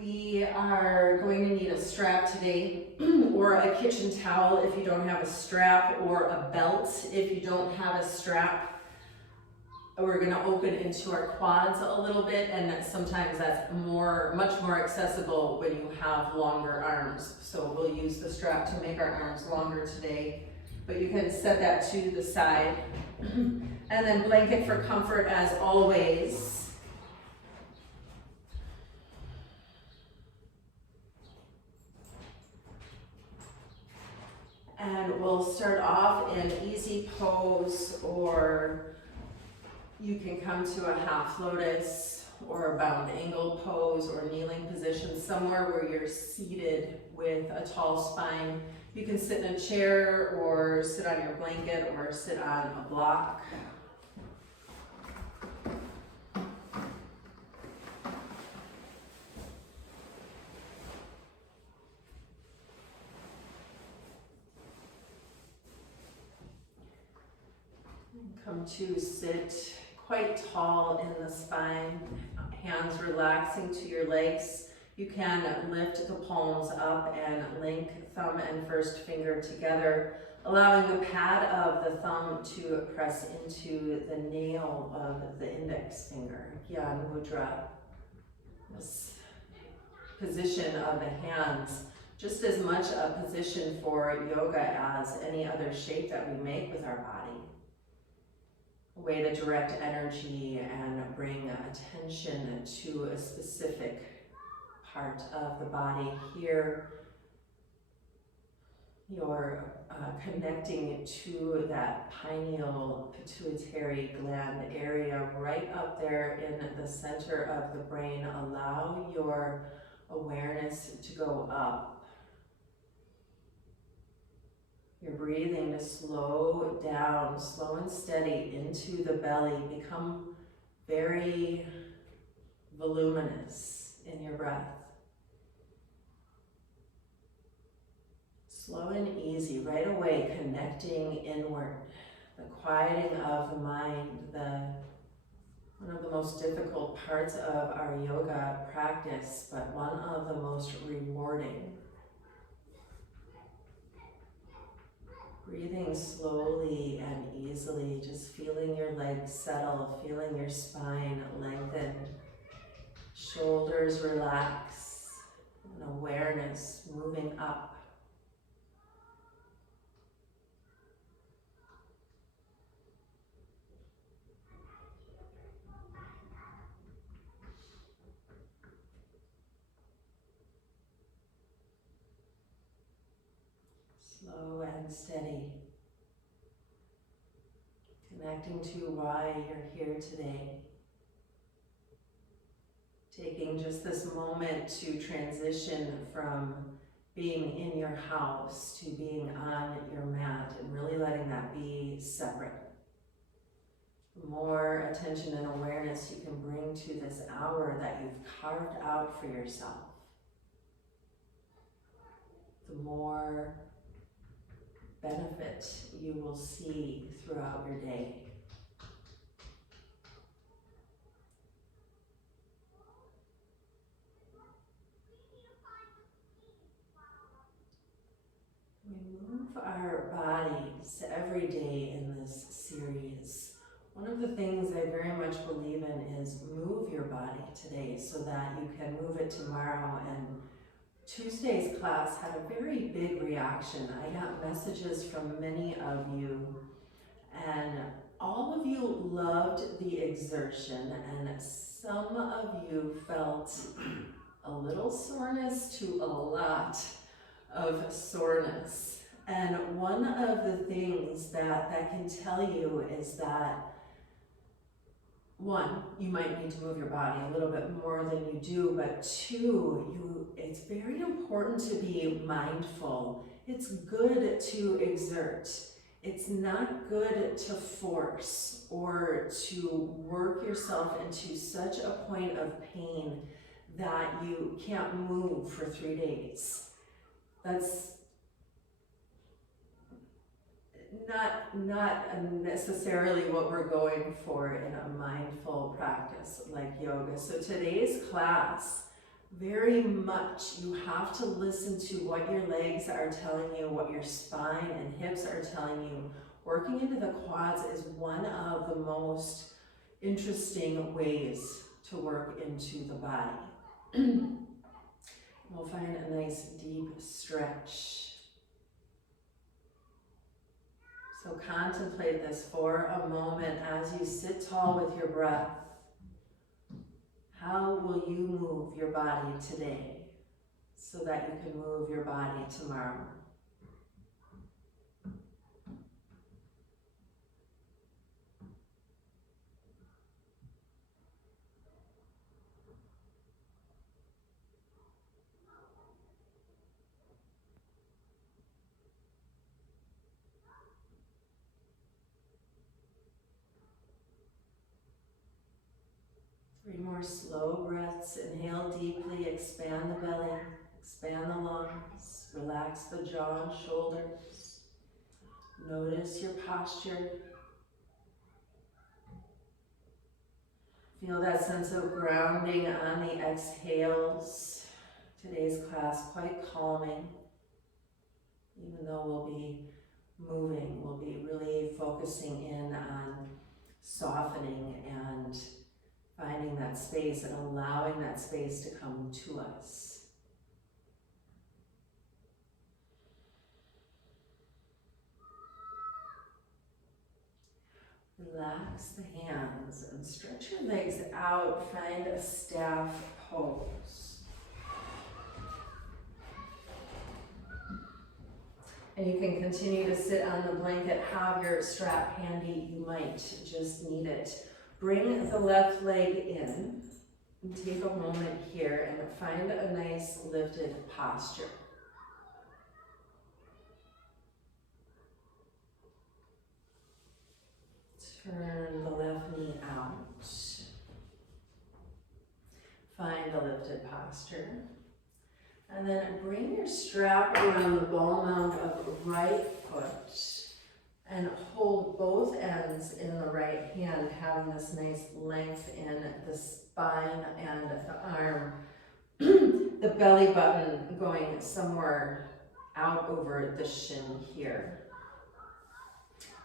We are going to need a strap today or a kitchen towel if you don't have a strap, or a belt if you don't have a strap. We're going to open into our quads a little bit, and sometimes that's much more accessible when you have longer arms. So we'll use the strap to make our arms longer today, but you can set that to the side. And then blanket for comfort as always. And we'll start off in easy pose, or you can come to a half lotus or a bound angle pose or kneeling position, somewhere where you're seated with a tall spine. You can sit in a chair or sit on your blanket or sit on a block. Come to sit quite tall in the spine, hands relaxing to your legs. You can lift the palms up and link thumb and first finger together, allowing the pad of the thumb to press into the nail of the index finger. Gyan Mudra. This position of the hands, just as much a position for yoga as any other shape that we make with our body. A way to direct energy and bring attention to a specific part of the body. Here, you're connecting to that pineal pituitary gland area right up there in the center of the brain. Allow your awareness to go up. Your breathing to slow down, slow and steady into the belly. Become very voluminous in your breath. Slow and easy, right away connecting inward. The quieting of the mind, one of the most difficult parts of our yoga practice, but one of the most rewarding. Breathing slowly and easily, just feeling your legs settle, feeling your spine lengthen, shoulders relax, and awareness moving up. Slow and steady. Connecting to why you're here today. Taking just this moment to transition from being in your house to being on your mat, and really letting that be separate. The more attention and awareness you can bring to this hour that you've carved out for yourself, the more benefit you will see throughout your day. We move our bodies every day in this series. One of the things I very much believe in is move your body today so that you can move it tomorrow. And Tuesday's class had a very big reaction. I got messages from many of you, and all of you loved the exertion, and some of you felt a little soreness to a lot of soreness. And one of the things that can tell you is that, one, you might need to move your body a little bit more than you do, but two, it's very important to be mindful. It's good to exert. It's not good to force or to work yourself into such a point of pain that you can't move for 3 days. That's not necessarily what we're going for in a mindful practice like yoga. So today's class, Very much you have to listen to what your legs are telling you, what your spine and hips are telling you. Working into the quads is one of the most interesting ways to work into the body. We'll find a nice deep stretch. So contemplate this for a moment as you sit tall with your breath. How will you move your body today so that you can move your body tomorrow? 3 more slow breaths. Inhale deeply, expand the belly, expand the lungs, relax the jaw and shoulders. Notice your posture. Feel that sense of grounding on the exhales. Today's class quite calming. Even though we'll be moving, we'll be really focusing in on softening and finding that space and allowing that space to come to us. Relax the hands and stretch your legs out. Find a staff pose. And you can continue to sit on the blanket, have your strap handy. You might just need it. Bring the left leg in and take a moment here and find a nice lifted posture. Turn the left knee out. Find a lifted posture. And then bring your strap around the ball mount of the right foot and hold both ends in the right hand, having this nice length in the spine and the arm. The belly button going somewhere out over the shin here.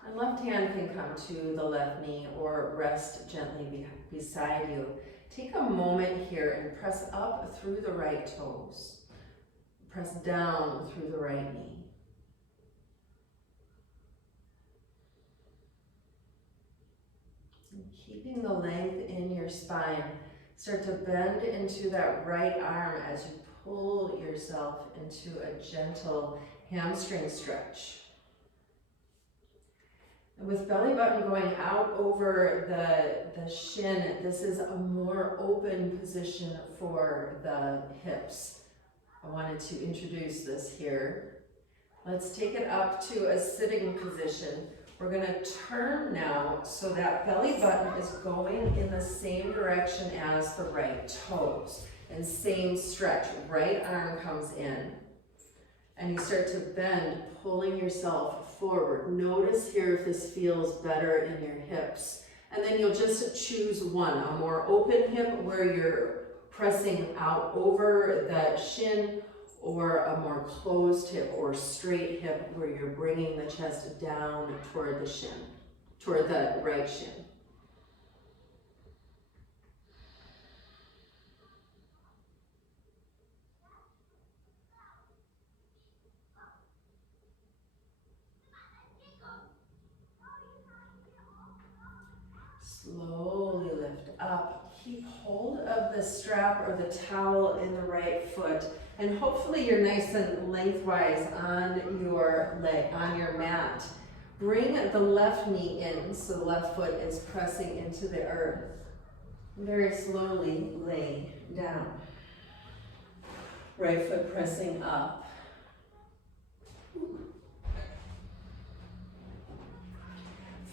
And left hand can come to the left knee or rest gently beside you. Take a moment here and press up through the right toes. Press down through the right knee. And keeping the length in your spine, start to bend into that right arm as you pull yourself into a gentle hamstring stretch. And with belly button going out over the shin, this is a more open position for the hips. I wanted to introduce this here. Let's take it up to a sitting position. We're going to turn now so that belly button is going in the same direction as the right toes. And same stretch. Right arm comes in. And you start to bend, pulling yourself forward. Notice here if this feels better in your hips. And then you'll just choose one. A more open hip where you're pressing out over the shin, or a more closed hip or straight hip where you're bringing the chest down toward the shin, toward the right shin. Slowly lift up. Keep hold of the strap or the towel in the right foot, and hopefully you're nice and lengthwise on your leg, on your mat. Bring the left knee in so the left foot is pressing into the earth. Very slowly lay down. Right foot pressing up.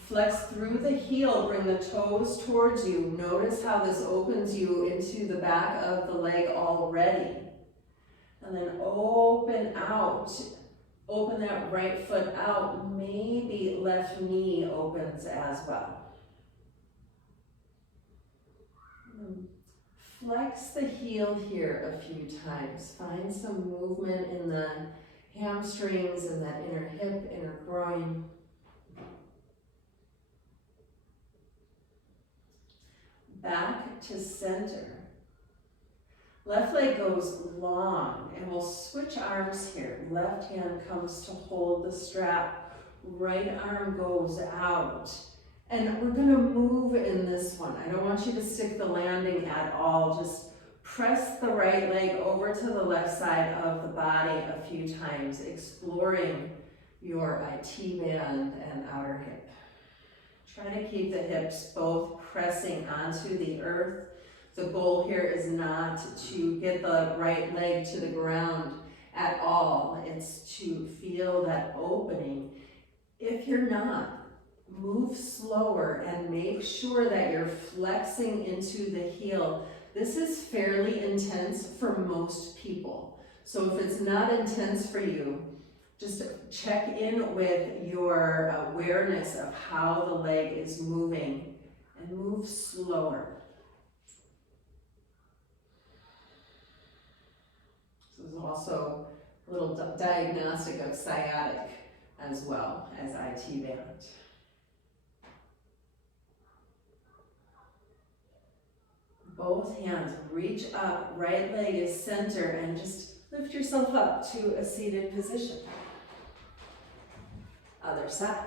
Flex through the heel, bring the toes towards you. Notice how this opens you into the back of the leg already. And then open out. Open that right foot out. Maybe left knee opens as well. flex the heel here a few times. Find some movement in the hamstrings and that inner hip, inner groin. Back to center. Left leg goes long, and we'll switch arms here. Left hand comes to hold the strap. Right arm goes out. And we're gonna move in this one. I don't want you to stick the landing at all. Just press the right leg over to the left side of the body a few times, exploring your IT band and outer hip. Try to keep the hips both pressing onto the earth. The goal here is not to get the right leg to the ground at all. It's to feel that opening. If you're not, move slower and make sure that you're flexing into the heel. This is fairly intense for most people. So if it's not intense for you, just check in with your awareness of how the leg is moving and move slower. This is also a little diagnostic of sciatic as well as IT band. Both hands reach up, right leg is center, and just lift yourself up to a seated position. Other side.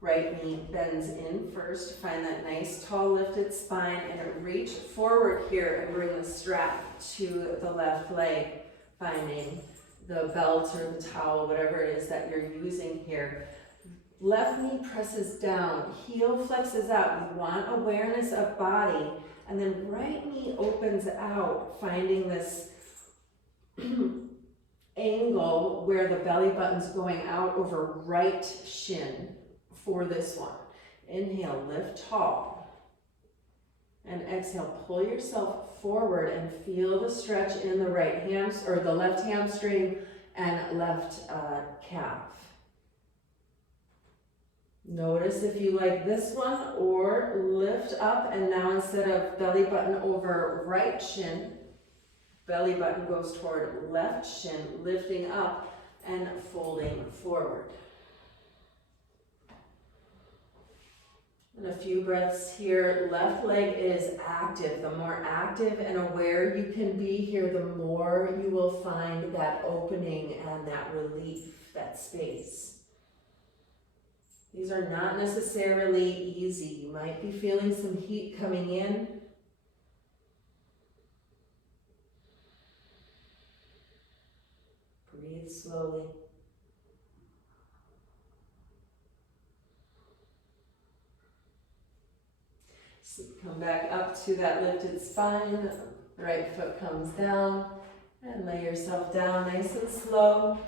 Right knee bends in first, find that nice tall lifted spine, and reach forward here and bring the strap to the left leg, finding the belt or the towel, whatever it is that you're using here. Left knee presses down, heel flexes out. You want awareness of body, and then right knee opens out, finding this angle where the belly button's going out over right shin for this one. Inhale, lift tall. And exhale, pull yourself forward and feel the stretch in the right ham, or the left hamstring and left calf. Notice if you like this one, or lift up, and now instead of belly button over right shin, belly button goes toward left shin, lifting up and folding forward. And a few breaths here. Left leg is active. The more active and aware you can be here, the more you will find that opening and that relief, that space. These are not necessarily easy. You might be feeling some heat coming in. Breathe slowly. Come back up to that lifted spine. Right foot comes down, and lay yourself down nice and slow.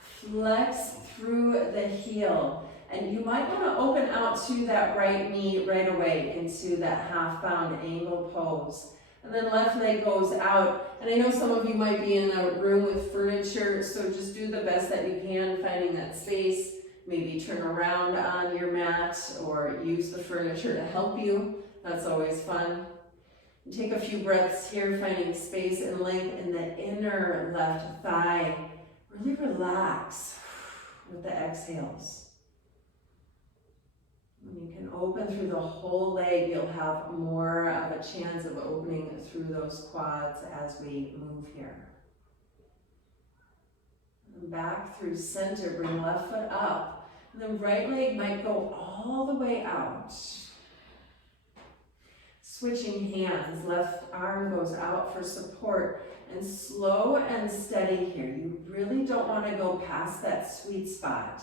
Flex through the heel. And you might want to open out to that right knee right away into that half bound angle pose. And then left leg goes out. And I know some of you might be in a room with furniture, so just do the best that you can, finding that space. Maybe turn around on your mat or use the furniture to help you. That's always fun. And take a few breaths here, finding space and length in the inner left thigh. Really relax with the exhales. When you can open through the whole leg, you'll have more of a chance of opening through those quads as we move here. And back through center, bring left foot up. And then right leg might go all the way out. Switching hands, left arm goes out for support. And slow and steady here. You really don't want to go past that sweet spot.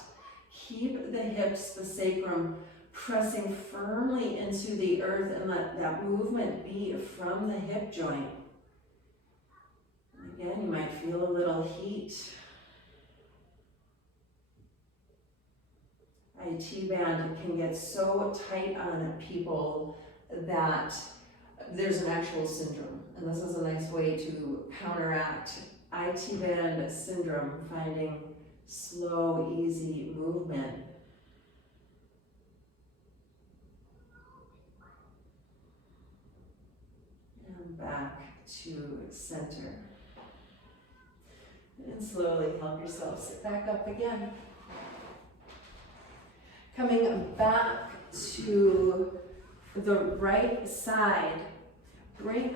Keep the hips, the sacrum, pressing firmly into the earth, and let that movement be from the hip joint. And again, you might feel a little heat. IT band can get so tight on people that there's an actual syndrome. And this is a nice way to counteract IT band syndrome, finding slow, easy movement. And back to center. And slowly help yourself sit back up again. Coming back to the right side, we're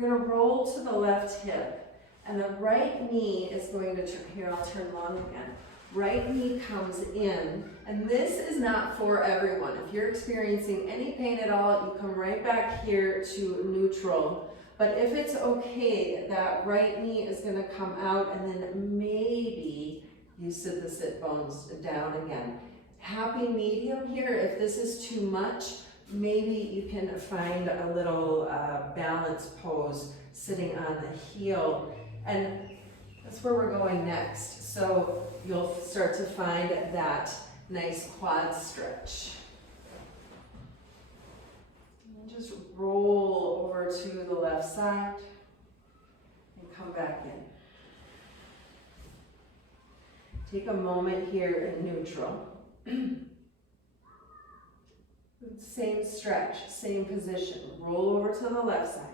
gonna roll to the left hip, and the right knee is going to turn, here I'll turn long again. Right knee comes in, and this is not for everyone. If you're experiencing any pain at all, you come right back here to neutral. But if it's okay, that right knee is gonna come out, and then maybe you sit the sit bones down again. Happy medium here. If this is too much, maybe you can find a little balance pose sitting on the heel, and that's where we're going next. So you'll start to find that nice quad stretch. And just roll over to the left side and come back in. Take a moment here in neutral. Same stretch, same position. Roll over to the left side.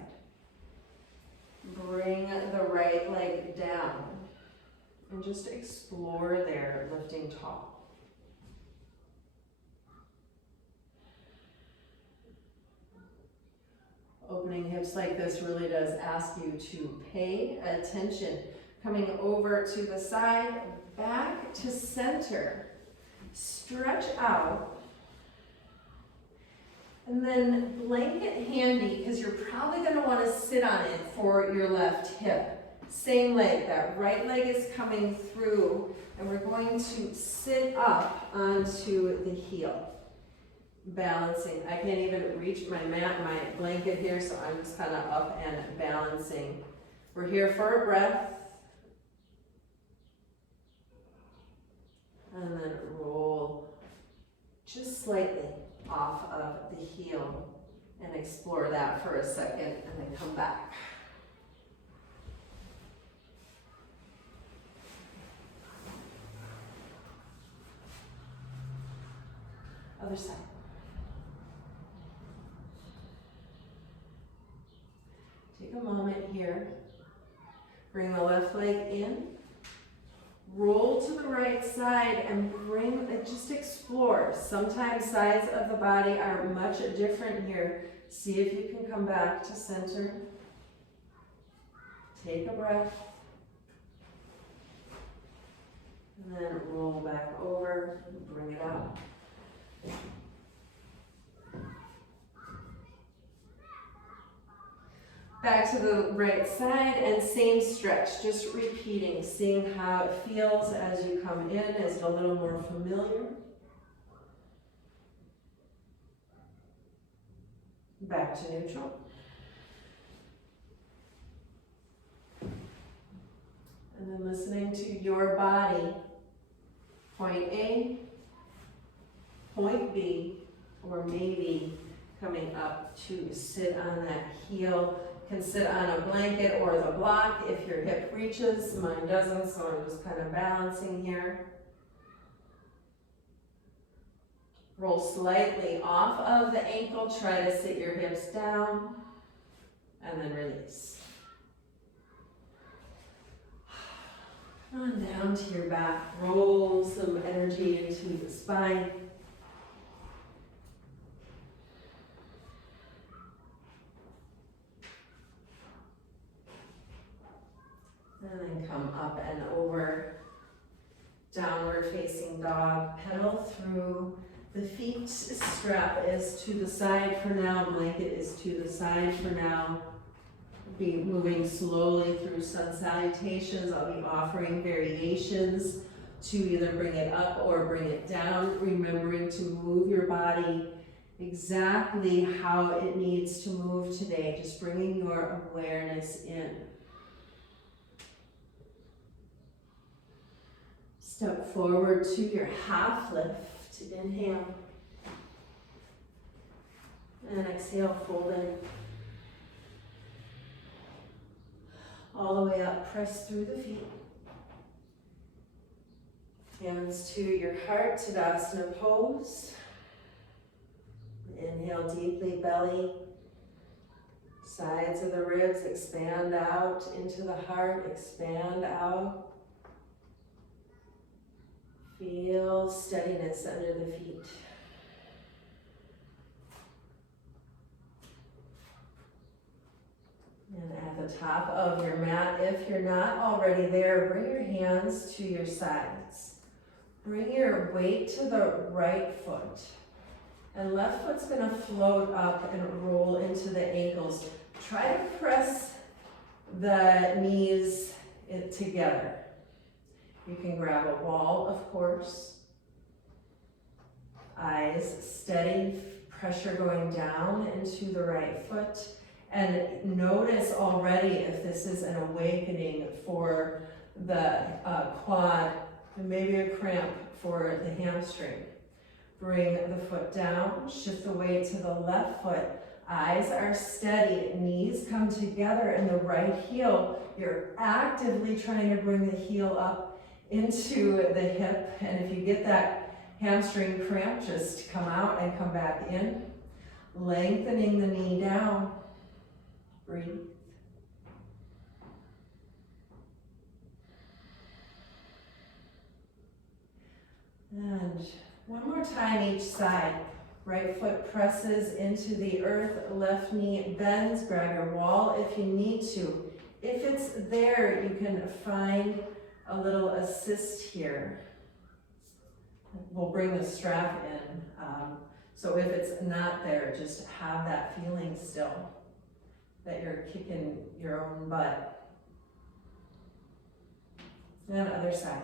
Bring the right leg down and just explore there, lifting tall. Opening hips like this really does ask you to pay attention. Coming over to the side, back to center. Stretch out. And then blanket handy, because you're probably going to want to sit on it for your left hip. Same leg, that right leg is coming through, and we're going to sit up onto the heel. Balancing. I can't even reach my mat, my blanket here, so I'm just kind of up and balancing. We're here for a breath. And then roll just slightly off of the heel and explore that for a second, and then come back. Other side. Take a moment here. Bring the left leg in. Roll to the right side and just explore. Sometimes sides of the body are much different here. See if you can come back to center. Take a breath. And then roll back over and bring it up. Back to the right side and same stretch, just repeating, seeing how it feels as you come in. Is it a little more familiar? Back to neutral. And then listening to your body. Point A, point B, or maybe coming up to sit on that heel. Can sit on a blanket or the block if your hip reaches. Mine doesn't, so I'm just kind of balancing here. Roll slightly off of the ankle. Try to sit your hips down and then release. Come on down to your back. Roll some energy into the spine. And then come up and over. Downward facing dog. Pedal through the feet. Strap is to the side for now. Blanket is to the side for now. Be moving slowly through sun salutations. I'll be offering variations to either bring it up or bring it down. Remembering to move your body exactly how it needs to move today. Just bringing your awareness in. Step forward to your half lift. Inhale. And exhale, fold in. All the way up, press through the feet. Hands to your heart, Tadasana pose. Inhale deeply, belly Sides of the ribs expand out into the heart, expand out. Feel steadiness under the feet. And at the top of your mat, if you're not already there, bring your hands to your sides. Bring your weight to the right foot. And left foot's gonna float up and roll into the ankles. Try to press the knees together. You can grab a wall, of course. Eyes steady, pressure going down into the right foot. And notice already if this is an awakening for the quad, and maybe a cramp for the hamstring. Bring the foot down, shift the weight to the left foot. Eyes are steady, knees come together, and the right heel, you're actively trying to bring the heel up into the hip. And if you get that hamstring cramp, just come out and come back in. Lengthening the knee down. Breathe. And one more time each side. Right foot presses into the earth, left knee bends, grab your wall if you need to. If it's there, you can find a little assist here. We'll bring the strap in. So if it's not there, just have that feeling still that you're kicking your own butt. And other side.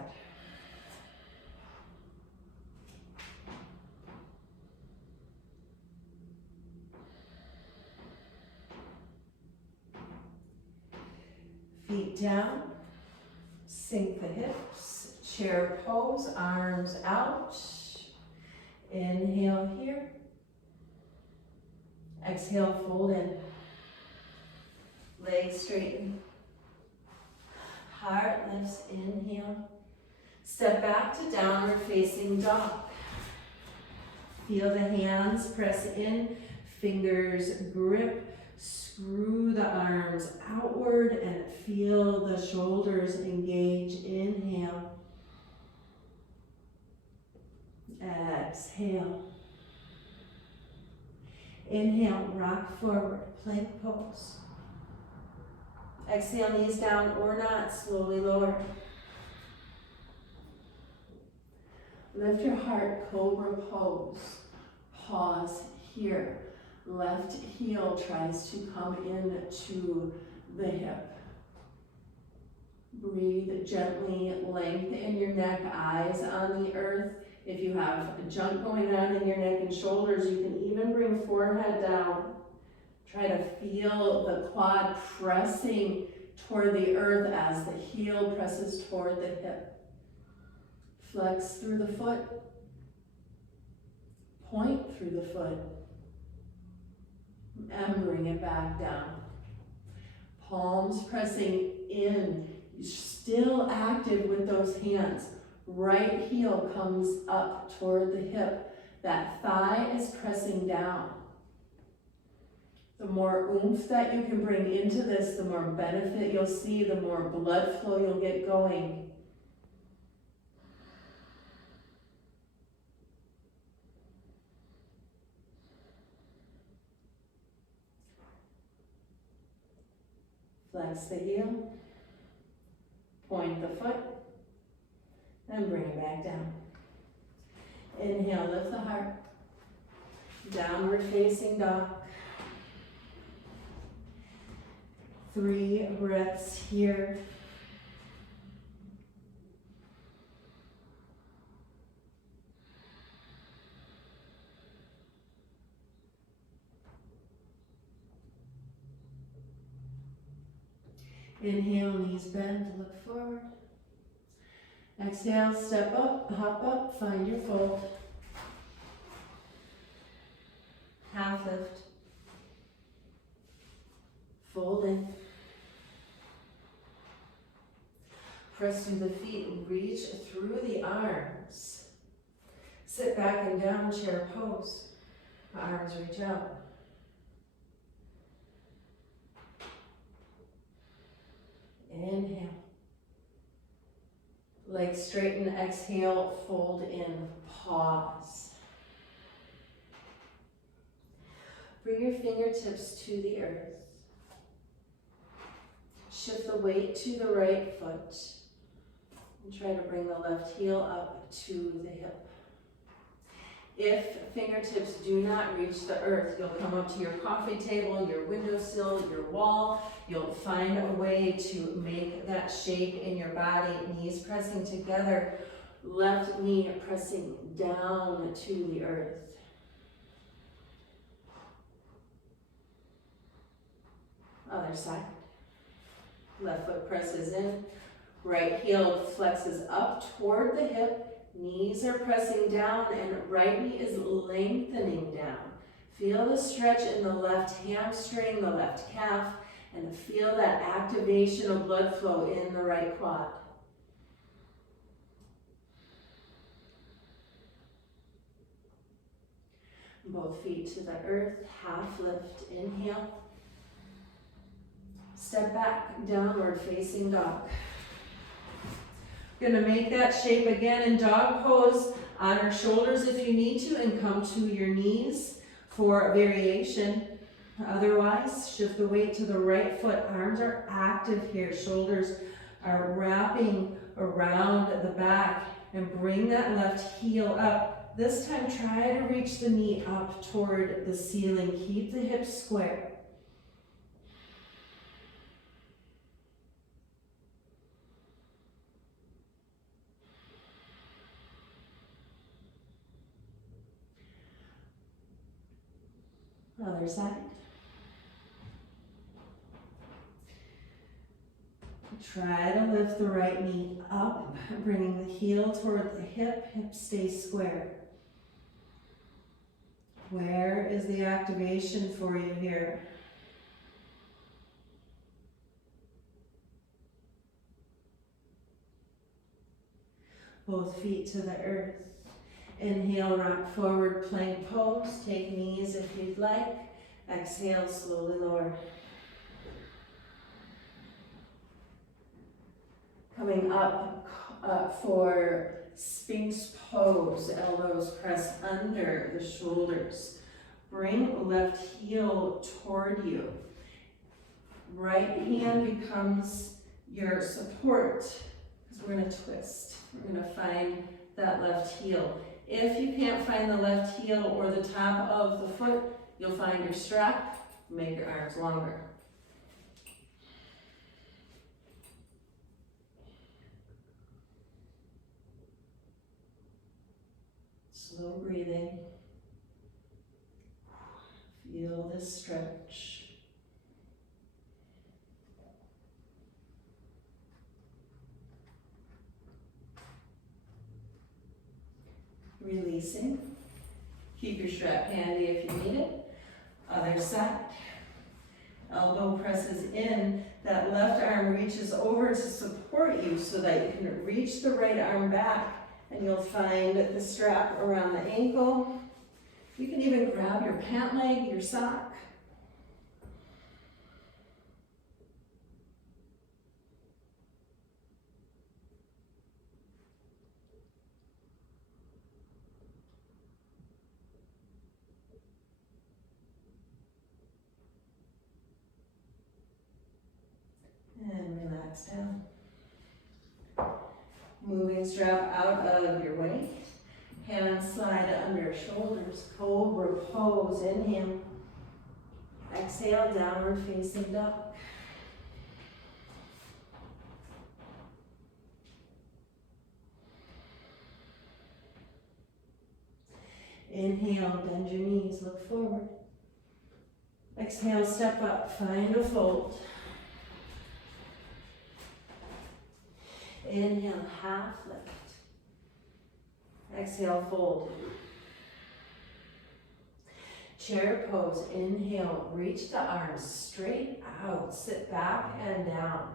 Feet down, sink the hips, chair pose, arms out. Inhale here. Exhale, fold in. Legs straighten. Heart lifts, inhale. Step back to downward facing dog. Feel the hands press in, fingers grip. Screw the arms outward and feel the shoulders engage. Inhale. Exhale. Inhale, rock forward, plank pose. Exhale, knees down or not, slowly lower. Lift your heart, cobra pose. Pause here. Left heel tries to come in to the hip. Breathe gently, lengthen your neck, eyes on the earth. If you have junk going on in your neck and shoulders, you can even bring forehead down. Try to feel the quad pressing toward the earth as the heel presses toward the hip. Flex through the foot. Point through the foot. And bring it back down. Palms pressing in. You're still active with those hands. Right heel comes up toward the hip. That thigh is pressing down. The more oomph that you can bring into this, the more benefit you'll see, the more blood flow you'll get going. Flex the heel, point the foot, and bring it back down. Inhale, lift the heart, downward facing dog. 3 breaths here. Inhale, knees bend, look forward. Exhale, step up, hop up, find your fold. Half lift. Fold in. Press through the feet and reach through the arms. Sit back and down, chair pose. Arms reach out. inhale. Legs straighten, exhale, fold in, pause. Bring your fingertips to the earth. Shift the weight to the right foot. And try to bring the left heel up to the hip. If fingertips do not reach the earth, you'll come up to your coffee table, your windowsill, your wall. You'll find a way to make that shape in your body. Knees pressing together, left knee pressing down to the earth. Other side. Left foot presses in, right heel flexes up toward the hip. Knees are pressing down and right knee is lengthening down. Feel the stretch in the left hamstring, the left calf, and feel that activation of blood flow in the right quad. Both feet to the earth, half lift, inhale. Step back, downward facing dog. Gonna make that shape again in dog pose on our shoulders if you need to, and come to your knees for variation. Otherwise, shift the weight to the right foot. Arms are active here. Shoulders are wrapping around the back, and bring that left heel up. This time, try to reach the knee up toward the ceiling. Keep the hips square. Other side. Try to lift the right knee up, bringing the heel toward the hip. Hip stays square. Where is the activation for you here? Both feet to the earth. Inhale, rock forward, plank pose. Take knees if you'd like. Exhale, slowly lower. Coming up for Sphinx pose. Elbows press under the shoulders. Bring left heel toward you. Right hand becomes your support, because we're going to twist. We're going to find that left heel. If you can't find the left heel or the top of the foot, you'll find your strap. Make your arms longer. Slow breathing. Feel this stretch. Releasing. Keep your strap handy if you need it. Other side. Elbow presses in. That left arm reaches over to support you so that you can reach the right arm back, and you'll find the strap around the ankle. You can even grab your pant leg, your sock. And relax down. Moving strap out of your way. Hands slide under shoulders. Cobra pose. Inhale. Exhale, downward facing dog. Inhale, bend your knees, look forward. Exhale, step up, find a fold. Inhale, half lift. Exhale, fold. Chair pose. Inhale, reach the arms straight out. Sit back and down.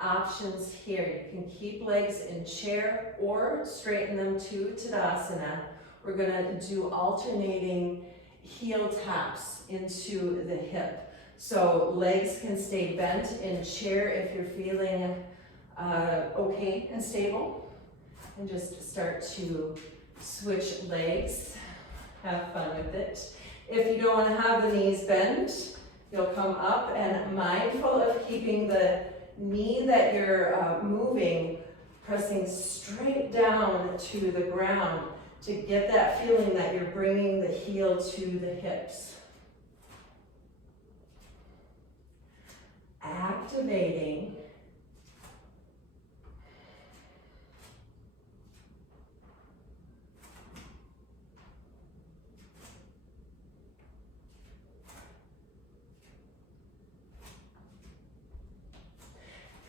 Options here. You can keep legs in chair or straighten them to Tadasana. We're going to do alternating heel taps into the hip. So legs can stay bent in chair if you're feeling okay and stable. And just start to switch legs. Have fun with it. If you don't want to have the knees bent, you'll come up and mindful of keeping the knee that you're moving, pressing straight down to the ground to get that feeling that you're bringing the heel to the hips. Activating.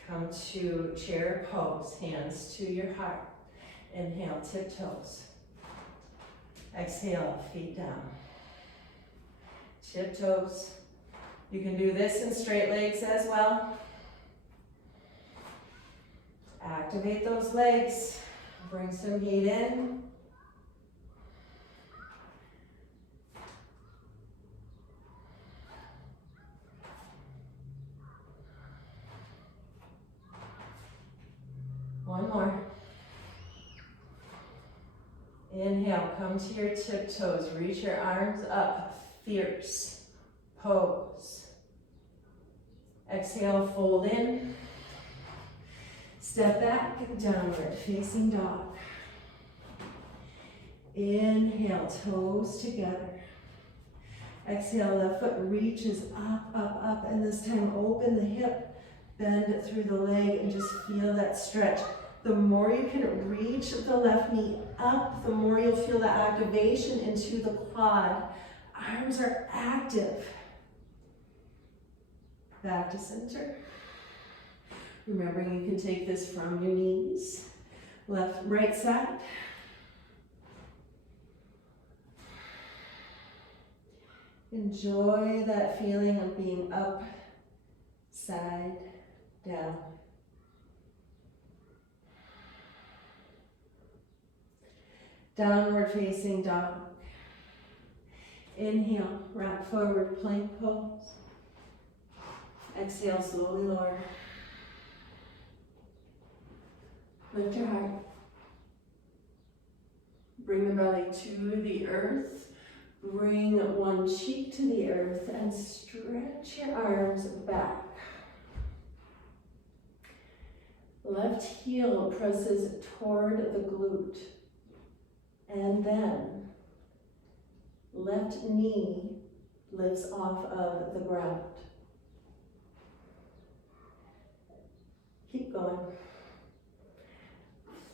Come to chair pose, hands to your heart. Inhale, tiptoes. Exhale, feet down. Tiptoes. You can do this in straight legs as well. Activate those legs. Bring some heat in. One more. Inhale, come to your tiptoes. Reach your arms up. Fierce pose. Exhale, fold in. Step back, downward facing dog. Inhale, toes together. Exhale, left foot reaches up, up, up, and this time open the hip, bend through the leg, and just feel that stretch. The more you can reach the left knee up, the more you'll feel the activation into the quad. Arms are active. Back to center. Remembering you can take this from your knees. Left, right side. Enjoy that feeling of being up, side, down. Downward facing dog. Inhale, wrap forward, plank pose. Exhale, slowly lower. Lift your heart. Bring the belly to the earth. Bring one cheek to the earth and stretch your arms back. Left heel presses toward the glute. And then left knee lifts off of the ground. Keep going.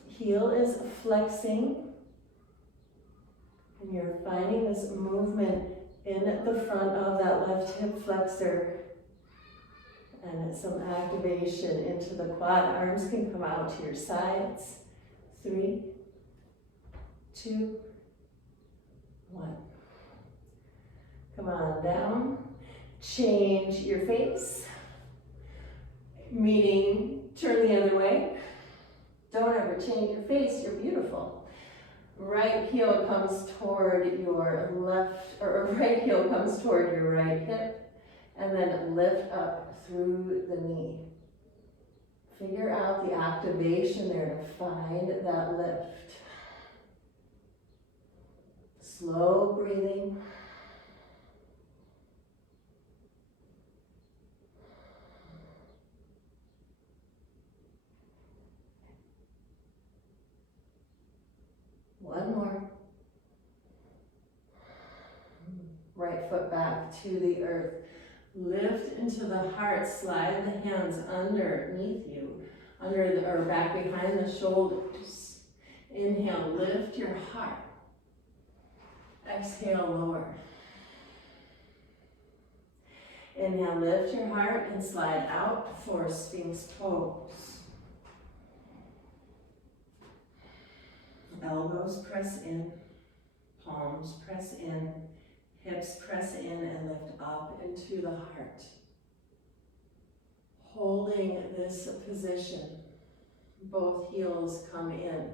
Heel is flexing, and you're finding this movement in the front of that left hip flexor, and some activation into the quad. Arms can come out to your sides. 3, 2, 1. Come on down. Change your face. Meaning, turn the other way. Don't ever change your face, you're beautiful. Right heel comes toward your left, or right heel comes toward your right hip, and then lift up through the knee. Figure out the activation there to find that lift. Slow breathing. One more. Right foot back to the earth. Lift into the heart. Slide the hands underneath you, or back behind the shoulders. Inhale, lift your heart. Exhale, lower. Inhale, lift your heart and slide out for Sphinx pose. Elbows press in, palms press in, hips press in and lift up into the heart. Holding this position, both heels come in.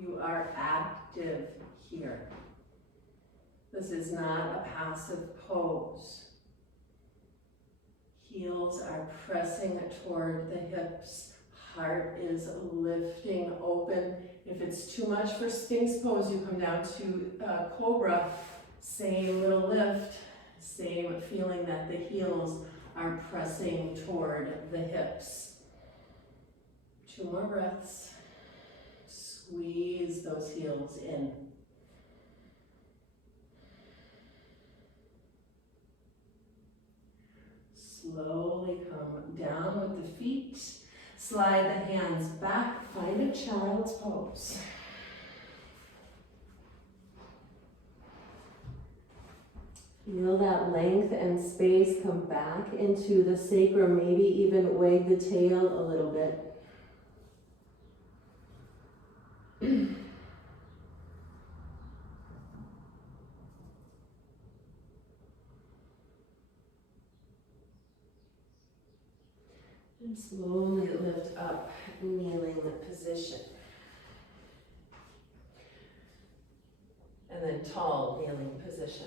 You are active here. This is not a passive pose. Heels are pressing toward the hips. Heart is lifting open. If it's too much for Sphinx pose, you come down to Cobra. Same little lift, same feeling that the heels are pressing toward the hips. 2 more breaths. Squeeze those heels in. Slowly come down with the feet. Slide the hands back. Find a child's pose. Feel that length and space come back into the sacrum. Maybe even wag the tail a little bit. And slowly lift up, kneeling position. And then tall kneeling position.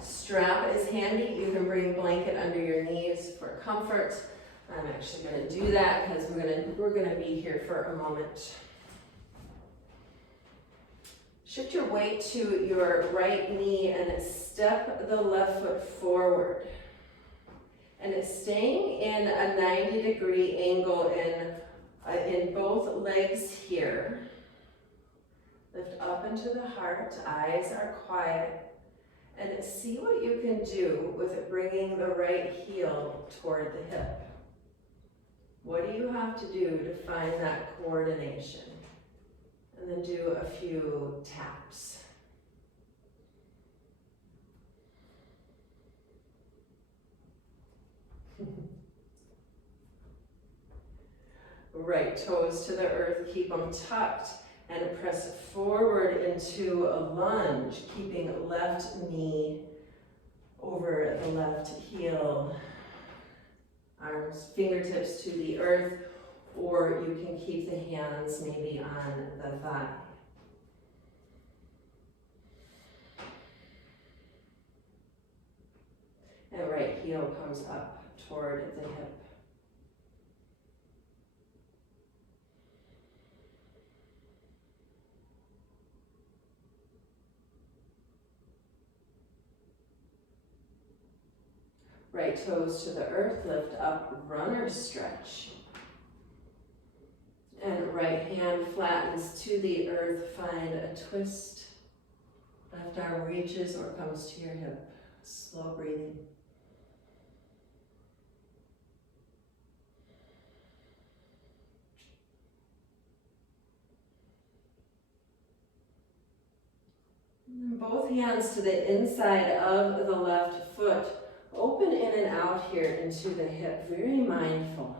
Strap is handy. You can bring a blanket under your knees for comfort. I'm actually going to do that because we're going to be here for a moment. Shift your weight to your right knee and step the left foot forward. And it's staying in a 90-degree angle in both legs here. Lift up into the heart, eyes are quiet. And see what you can do with bringing the right heel toward the hip. What do you have to do to find that coordination? And then do a few taps. Right toes to the earth, keep them tucked, and press forward into a lunge, keeping left knee over the left heel. Arms, fingertips to the earth, or you can keep the hands maybe on the thigh. And right heel comes up toward the hip. Right toes to the earth, lift up, runner's stretch. And right hand flattens to the earth, find a twist. Left arm reaches or comes to your hip. Slow breathing. And both hands to the inside of the left foot. Open in and out here into the hip, very mindful.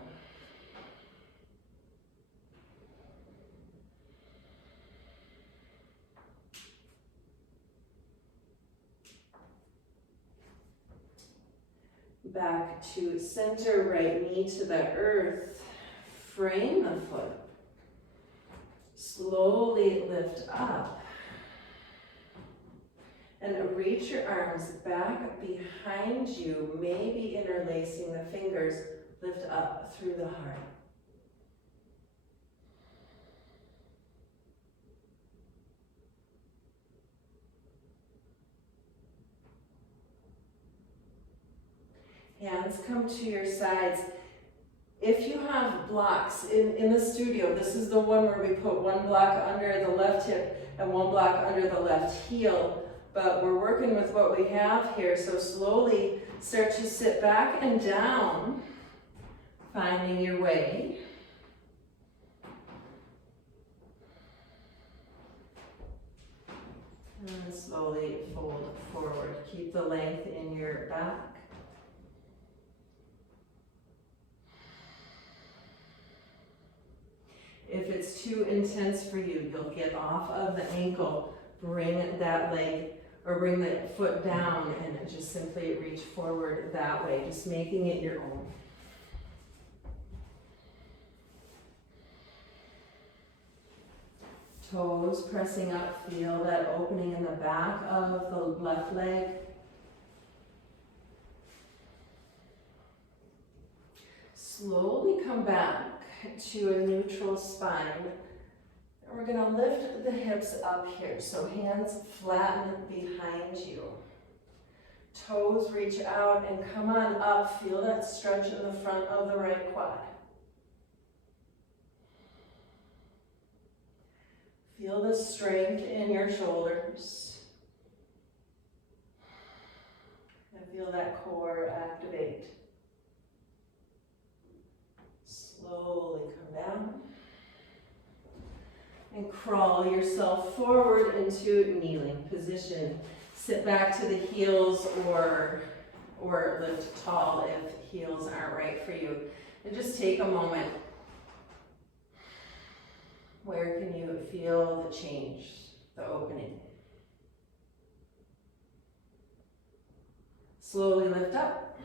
Back to center, right knee to the earth. Frame the foot. Slowly lift up. And reach your arms back behind you, maybe interlacing the fingers. Lift up through the heart. Hands come to your sides. If you have blocks in the studio, this is the one where we put one block under the left hip and one block under the left heel. But we're working with what we have here, so slowly start to sit back and down, finding your way. And slowly fold forward. Keep the length in your back. If it's too intense for you, you'll get off of the ankle, bring that leg or bring the foot down and just simply reach forward that way, just making it your own. Toes pressing up, feel that opening in the back of the left leg. Slowly come back to a neutral spine. And we're going to lift the hips up here. So hands flatten behind you. Toes reach out and come on up. Feel that stretch in the front of the right quad. Feel the strength in your shoulders. And feel that core activate. Slowly come down. And crawl yourself forward into kneeling position. Sit back to the heels or lift tall if heels aren't right for you. And just take a moment. Where can you feel the change, the opening? Slowly lift up.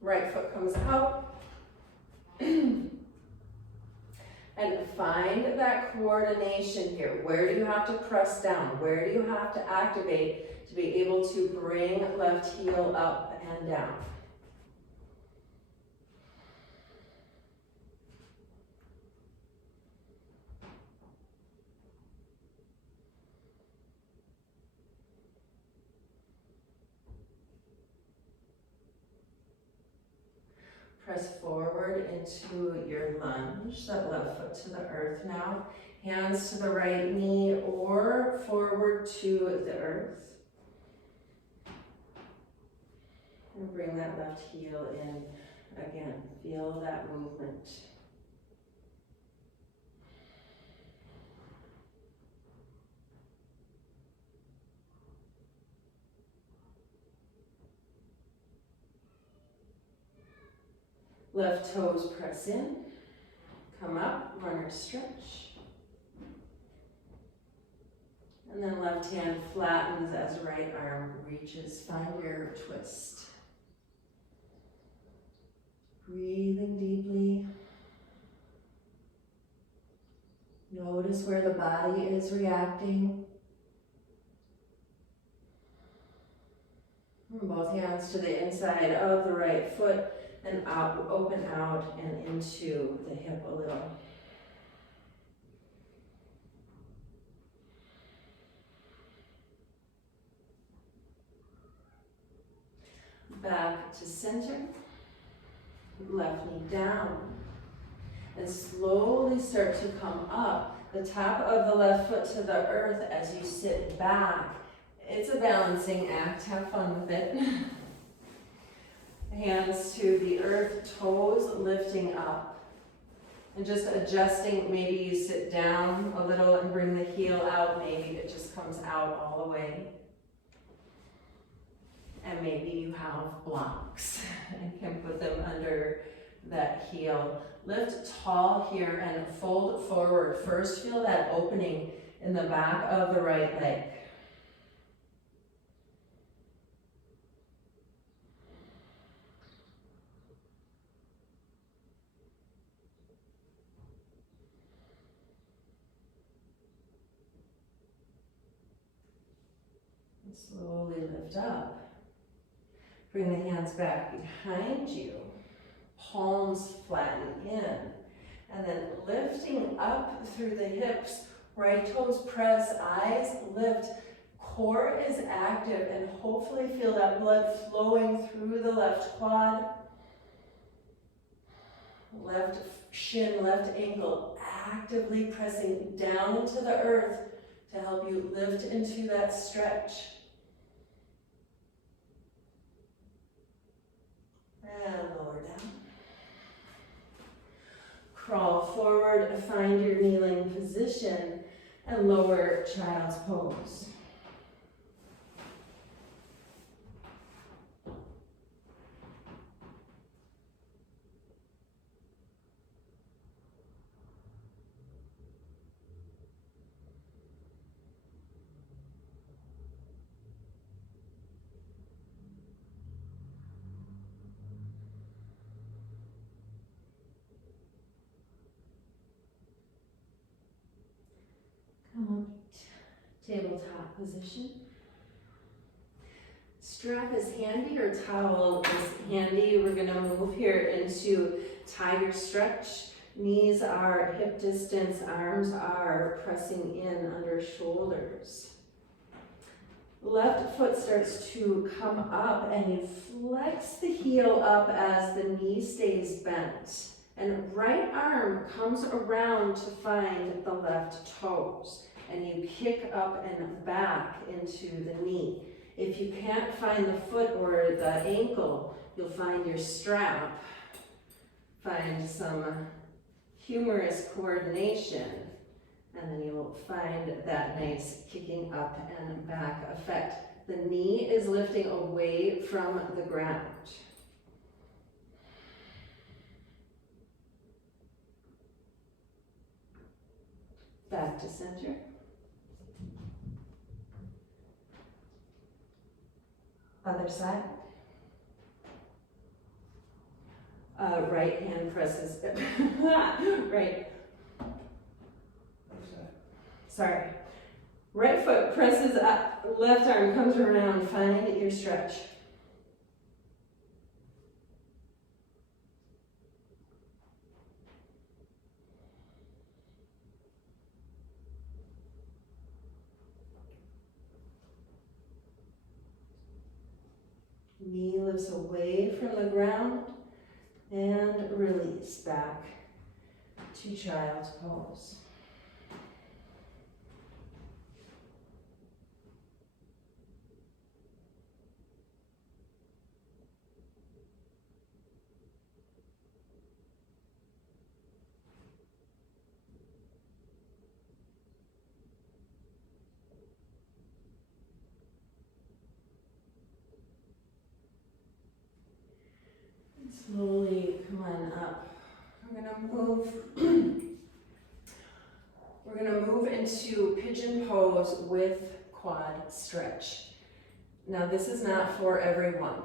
Right foot comes out. And find that coordination here. Where do you have to press down? Where do you have to activate to be able to bring left heel up and down? Press forward into your lunge, that left foot to the earth now. Hands to the right knee or forward to the earth. And bring that left heel in again. Feel that movement. Left toes press in, come up, runner stretch. And then left hand flattens as right arm reaches, find your twist. Breathing deeply. Notice where the body is reacting. Both hands to the inside of the right foot. And out, open out and into the hip a little. Back to center. Left knee down. And slowly start to come up. The top of the left foot to the earth as you sit back. It's a balancing act. Have fun with it. Hands to the earth, toes lifting up. And just adjusting, maybe you sit down a little and bring the heel out, maybe it just comes out all the way. And maybe you have blocks and can put them under that heel. Lift tall here and fold forward. First, feel that opening in the back of the right leg. Slowly lift up. Bring the hands back behind you. Palms flatten in. And then lifting up through the hips. Right toes press, eyes lift. Core is active and hopefully feel that blood flowing through the left quad. Left shin, left ankle actively pressing down into the earth to help you lift into that stretch. And lower down. Crawl forward, find your kneeling position, and lower child's pose. tabletop position. Strap is handy or towel is handy. We're gonna move here into tiger stretch. Knees are hip distance, arms are pressing in under shoulders. Left foot starts to come up and you flex the heel up as the knee stays bent. And right arm comes around to find the left toes. And you kick up and back into the knee. If you can't find the foot or the ankle, you'll find your strap. Find some humorous coordination. And then you'll find that nice kicking up and back effect. The knee is lifting away from the ground. Back to center. Other side. Right hand presses, right. Sorry. Right foot presses up, left arm comes around, find your stretch. Knee lifts away from the ground and release back to child's pose. Slowly come on up. We're gonna move into pigeon pose with quad stretch. Now this is not for everyone.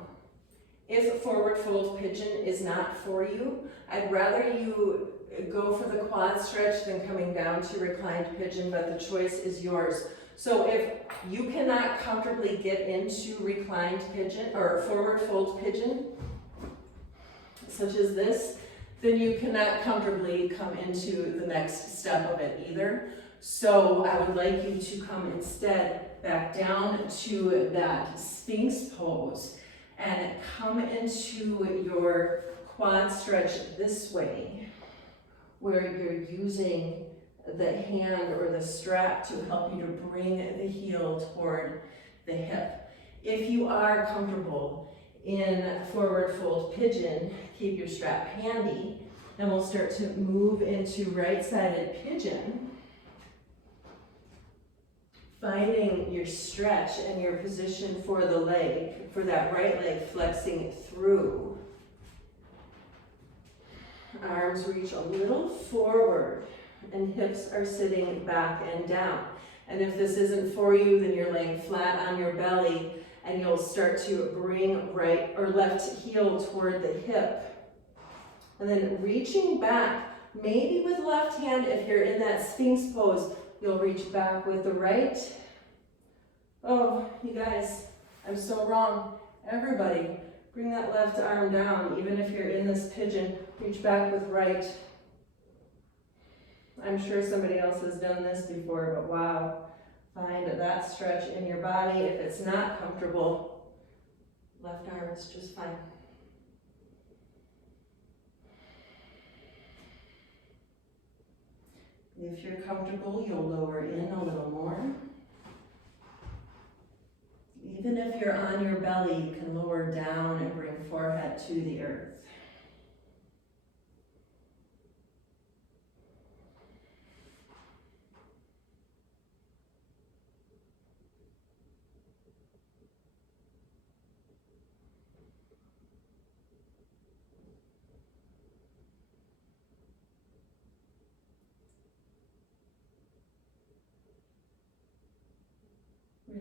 If forward fold pigeon is not for you, I'd rather you go for the quad stretch than coming down to reclined pigeon, but the choice is yours. So if you cannot comfortably get into reclined pigeon or forward fold pigeon, such as this, then you cannot comfortably come into the next step of it either. So I would like you to come instead back down to that Sphinx pose and come into your quad stretch this way, where you're using the hand or the strap to help you to bring the heel toward the hip. If you are comfortable in forward fold pigeon, keep your strap handy, and we'll start to move into right-sided pigeon, finding your stretch and your position for the leg, for that right leg flexing through. Arms reach a little forward and hips are sitting back and down. And if this isn't for you, then you're laying flat on your belly and you'll start to bring right or left heel toward the hip. And then reaching back, maybe with left hand, if you're in that Sphinx pose, you'll reach back with the right. Oh, you guys, I'm so wrong. Everybody, bring that left arm down. Even if you're in this pigeon, reach back with right. I'm sure somebody else has done this before, but wow. Find that stretch in your body. If it's not comfortable, left arm is just fine. If you're comfortable, you'll lower in a little more. Even if you're on your belly, you can lower down and bring forehead to the earth.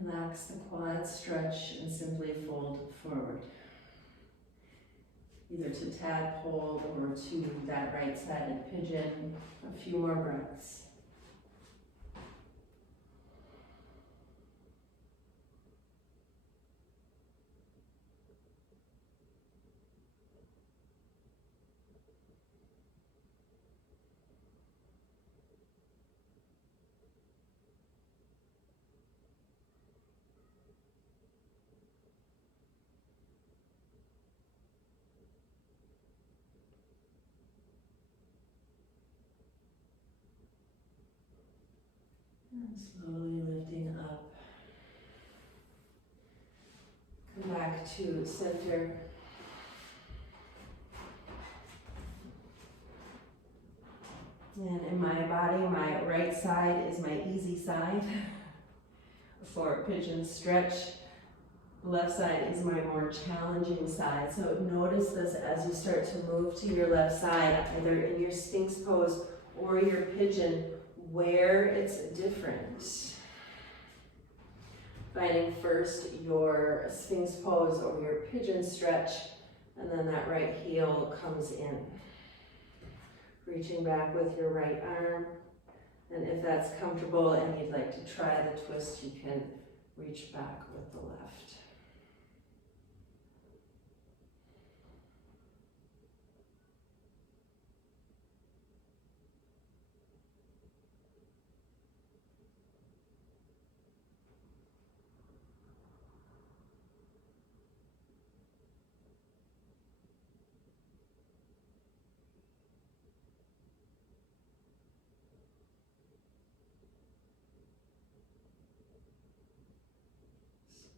Relax the quads, stretch, and simply fold forward. Either to tadpole or to that right-sided pigeon. A few more breaths. And slowly lifting up. Come back to center. And in my body, my right side is my easy side for pigeon stretch. The left side is my more challenging side. So notice this as you start to move to your left side, either in your Sphinx pose or your pigeon, where it's different. Finding first your Sphinx pose or your pigeon stretch, and then that right heel comes in. Reaching back with your right arm, and if that's comfortable and you'd like to try the twist, you can reach back with the left.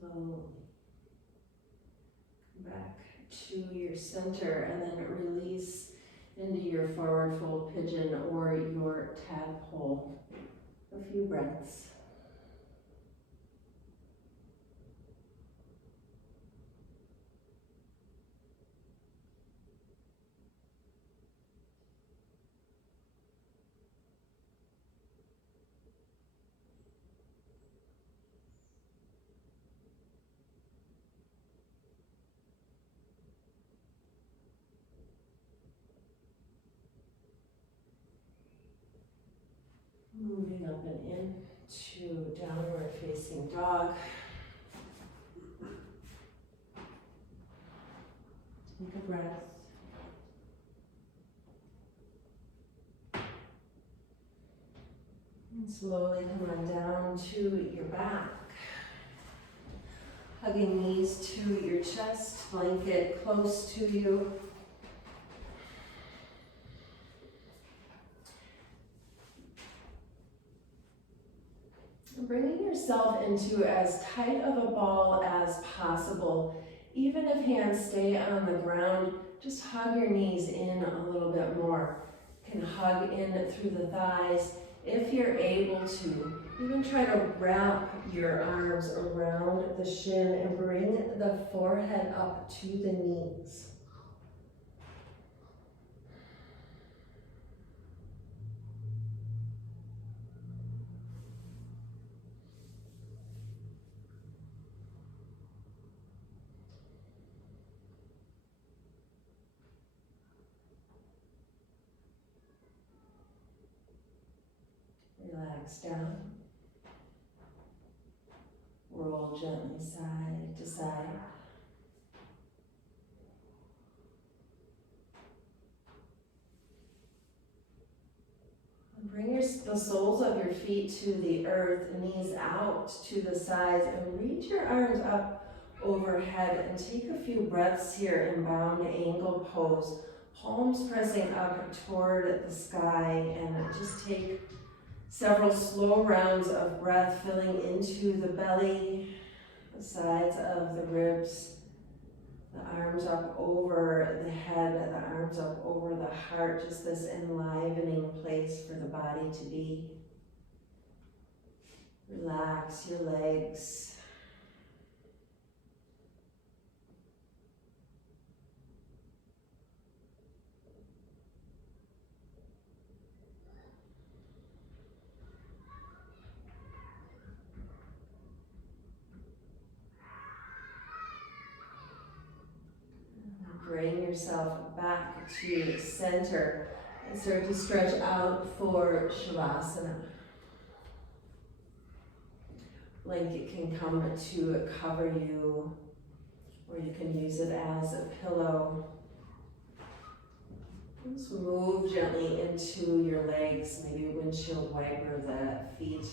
Slowly come back to your center and then release into your forward fold pigeon or your tadpole. A few breaths. Moving up and in to downward facing dog. Take a breath. And slowly come on down to your back. Hugging knees to your chest, blanket close to you. Bringing yourself into as tight of a ball as possible. Even if hands stay on the ground, just hug your knees in a little bit more. You can hug in through the thighs. If you're able to, even try to wrap your arms around the shin and bring the forehead up to the knees. Relax down. Roll gently side to side. And bring the soles of your feet to the earth, knees out to the sides, and reach your arms up overhead and take a few breaths here in bound angle pose. Palms pressing up toward the sky, and just take several slow rounds of breath filling into the belly, the sides of the ribs, the arms up over the head, the arms up over the heart, just this enlivening place for the body to be. Relax your legs. Bring yourself back to center and start to stretch out for Shavasana. Blanket can come to cover you, or you can use it as a pillow. Just move gently into your legs, maybe windshield wiper the feet.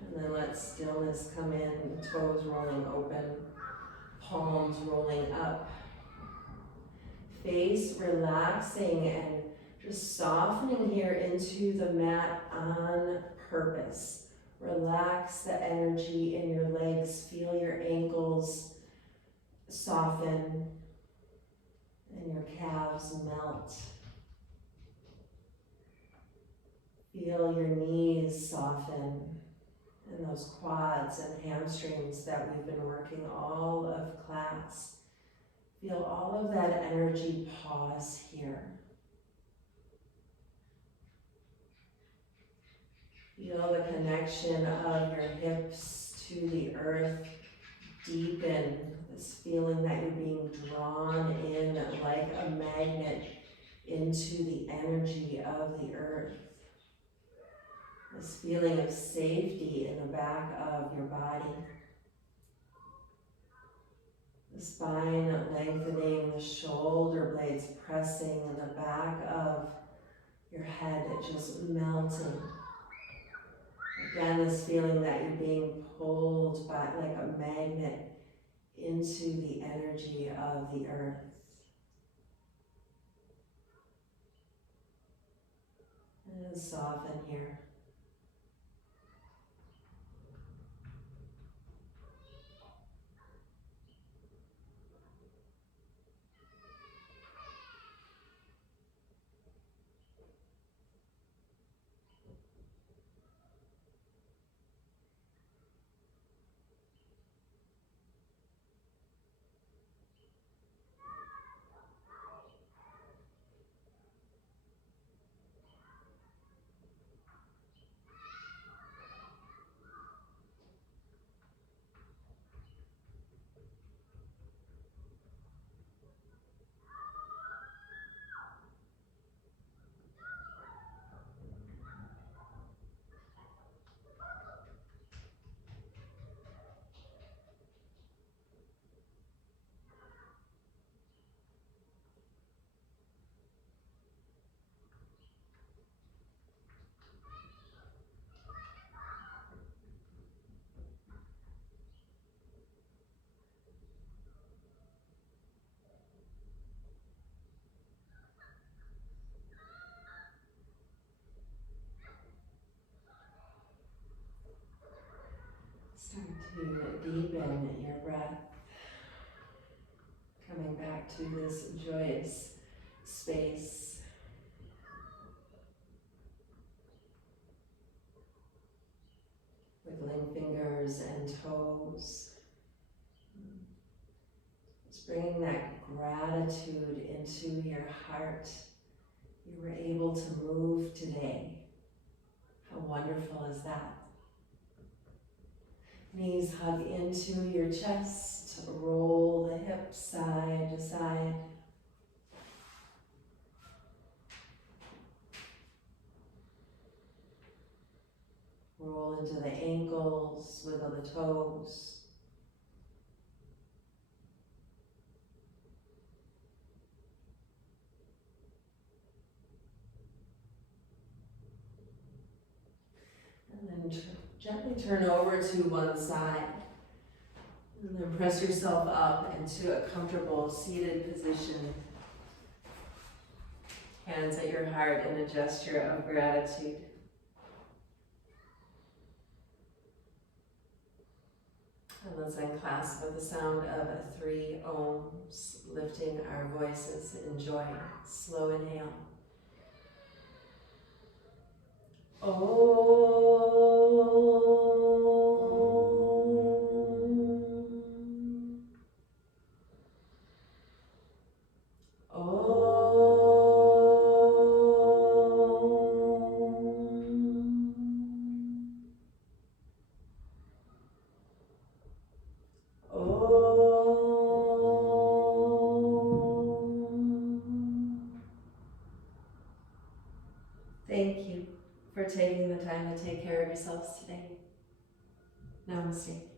And then let stillness come in, toes rolling open. Palms rolling up, face relaxing and Just softening here into the mat on purpose. Relax the energy in your legs. Feel your ankles soften and your calves melt. Feel your knees soften and those quads and hamstrings that we've been working all of class. Feel all of that energy pause here. Feel the connection of your hips to the earth deepen. This feeling that you're being drawn in like a magnet into the energy of the earth. This feeling of safety in the back of your body. The spine lengthening, the shoulder blades pressing, and the back of your head just melting. Again, this feeling that you're being pulled back like a magnet into the energy of the earth. And soften here. Start to deepen your breath. Coming back to this joyous space. Wiggling fingers and toes. Just bringing that gratitude into your heart. You were able to move today. How wonderful is that? Knees hug into your chest. Roll the hips side to side. Roll into the ankles, wiggle the toes. And then gently turn over to one side. And then press yourself up into a comfortable seated position. Hands at your heart in a gesture of gratitude. And let's unclasp with the sound of 3 ohms, lifting our voices in joy. Slow inhale. Thank you for taking the time to take care of yourselves today. Namaste.